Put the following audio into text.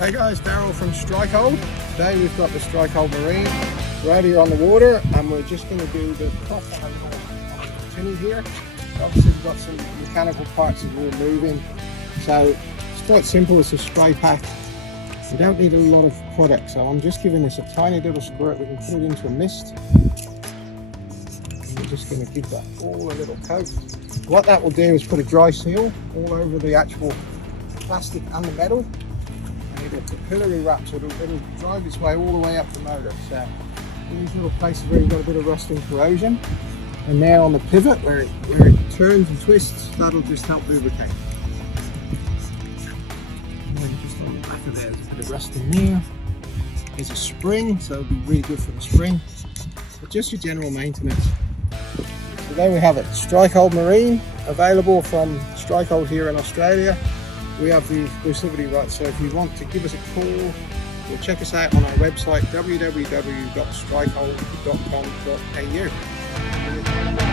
Hey guys, Daryl from Strikehold. Today we've got the Strikehold Marine right here on the water, and we're just going to do the top angle on the tinny here. Obviously we've got some mechanical parts that we're moving, so it's quite simple. It's a spray pack. We don't need a lot of product, so I'm just giving this a tiny little squirt. We can put it into a mist. And we're just going to give that all a little coat. What that will do is put a dry seal all over the actual plastic and the metal. It'll capillary wrap, so it'll drive its way all the way up the motor. So these little places where you've got a bit of rust and corrosion, and now on the pivot where it turns and twists, that'll just help lubricate. And then just on the back of there, there's a bit of rust in there. There's a spring, so it'll be really good for the spring. But just your general maintenance. So there we have it, Strikehold Marine, available from Strikehold here in Australia. We have the exclusivity rights, so if you want to give us a call or check us out on our website www.strikehold.com.au.